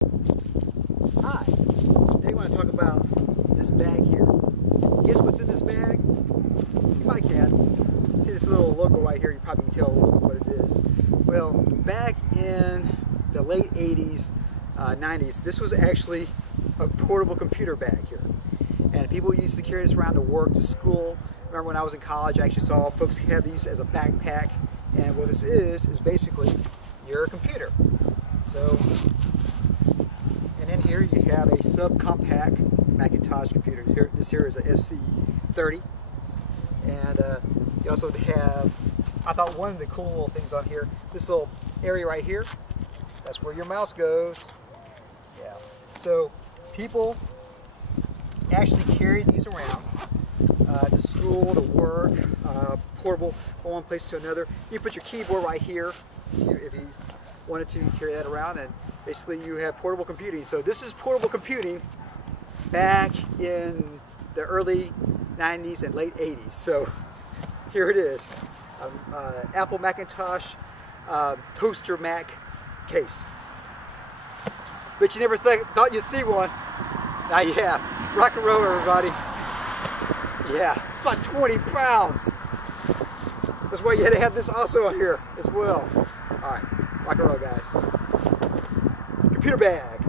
Hi, today I want to talk about this bag here. Guess what's in this bag? You might can. See this little logo right here, you probably can tell a little bit what it is. Well, back in the late 80s, 90s, this was actually a portable computer bag here. And people used to carry this around to work, to school. Remember when I was in college, I actually saw folks have these as a backpack. And what this is basically your computer. So, and in here you have a subcompact Macintosh computer. This here is a SC30. And you also have, I thought one of the cool little things on here, this little area right here, that's where your mouse goes. Yeah. So people actually carry these around to school, to work, portable from one place to another. You put your keyboard right here if you wanted to carry that around, and basically you have portable computing. So this is portable computing back in the early 90s and late 80s. So here it is, Apple Macintosh toaster Mac case. But you never thought you'd see one. Now you have. Rock and roll, everybody. Yeah, it's about 20 pounds. That's why you had to have this also on here as well. All right, rock and roll, guys. Computer bag.